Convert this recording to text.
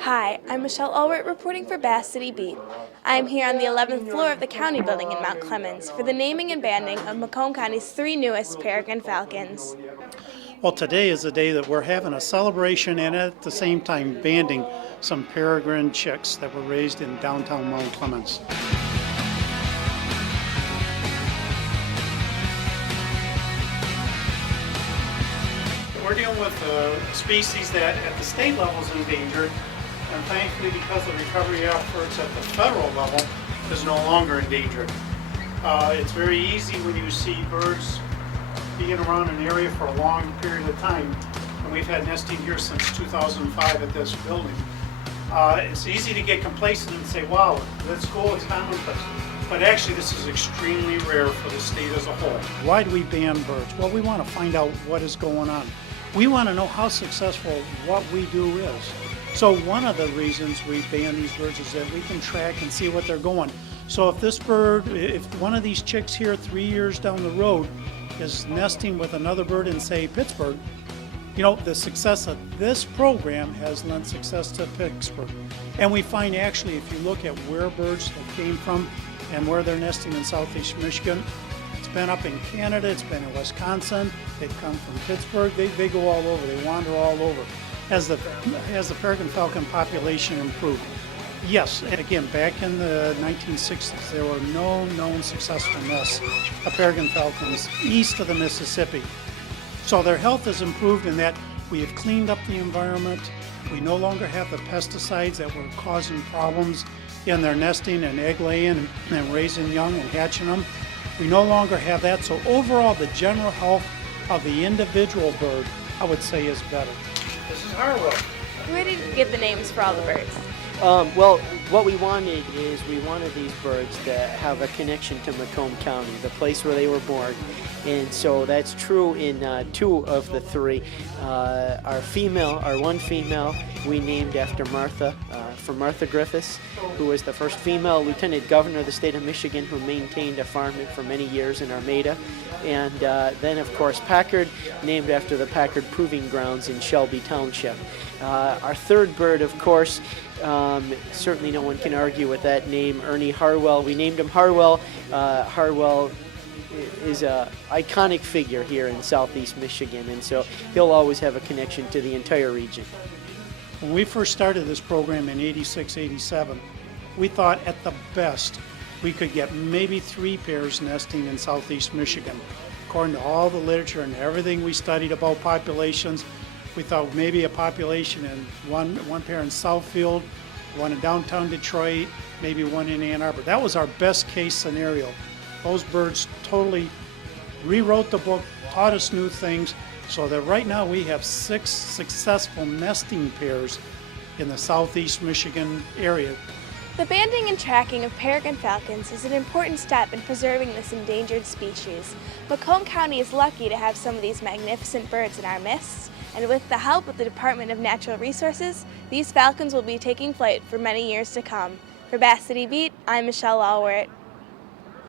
Hi, I'm Michelle Alwardt reporting for Bass City Beat. I am here on the 11th floor of the county building in Mount Clemens for the naming and banding of Macomb County's three newest peregrine falcons. Well, today is the day that we're having a celebration and at the same time banding some peregrine chicks that were raised in downtown Mount Clemens. We're dealing with a species that at the state level is endangered, and thankfully because of recovery efforts at the federal level is no longer endangered. It's very easy when you see birds being around an area for a long period of time, and we've had nesting here since 2005 at this building. It's easy to get complacent and say, wow, that's cool, it's commonplace. But actually this is extremely rare for the state as a whole. Why do we ban birds? Well, we want to find out what is going on. We want to know how successful what we do is. So one of the reasons we ban these birds is that we can track and see what they're going. So if this bird, if one of these chicks here 3 years down the road is nesting with another bird in, say, Pittsburgh, you know, the success of this program has lent success to Pittsburgh. And we find actually, if you look at where birds have came from and where they're nesting in southeast Michigan, it's been up in Canada, it's been in Wisconsin, they've come from Pittsburgh, they go all over, they wander all over. As the peregrine falcon population improved. Yes, and again, back in the 1960s, there were no known successful nests of peregrine falcons east of the Mississippi. So their health has improved in that we have cleaned up the environment. We no longer have the pesticides that were causing problems in their nesting and egg laying and raising young and hatching them. We no longer have that. So overall, the general health of the individual bird, I would say, is better. This is Harwell. Where did you get the names for all the birds? Well, what we wanted is we wanted these birds to have a connection to Macomb County, the place where they were born. And so that's true in two of the three. Our one female, we named after Martha, for Martha Griffiths, who was the first female lieutenant governor of the state of Michigan who maintained a farm for many years in Armada. And then, of course, Packard, named after the Packard Proving Grounds in Shelby Township. Our third bird, of course, certainly no one can argue with that name, Ernie Harwell. We named him Harwell. Harwell is an iconic figure here in southeast Michigan, and so he'll always have a connection to the entire region. When we first started this program in 86, 87, we thought at the best we could get maybe 3 pairs nesting in southeast Michigan. According to all the literature and everything we studied about populations, we thought maybe a population in one pair in Southfield, one in downtown Detroit, maybe one in Ann Arbor. That was our best case scenario. Those birds totally rewrote the book, taught us new things, so that right now we have 6 successful nesting pairs in the southeast Michigan area. The banding and tracking of peregrine falcons is an important step in preserving this endangered species. Macomb County is lucky to have some of these magnificent birds in our midst, and with the help of the Department of Natural Resources, these falcons will be taking flight for many years to come. For Bass City Beat, I'm Michelle Alwardt.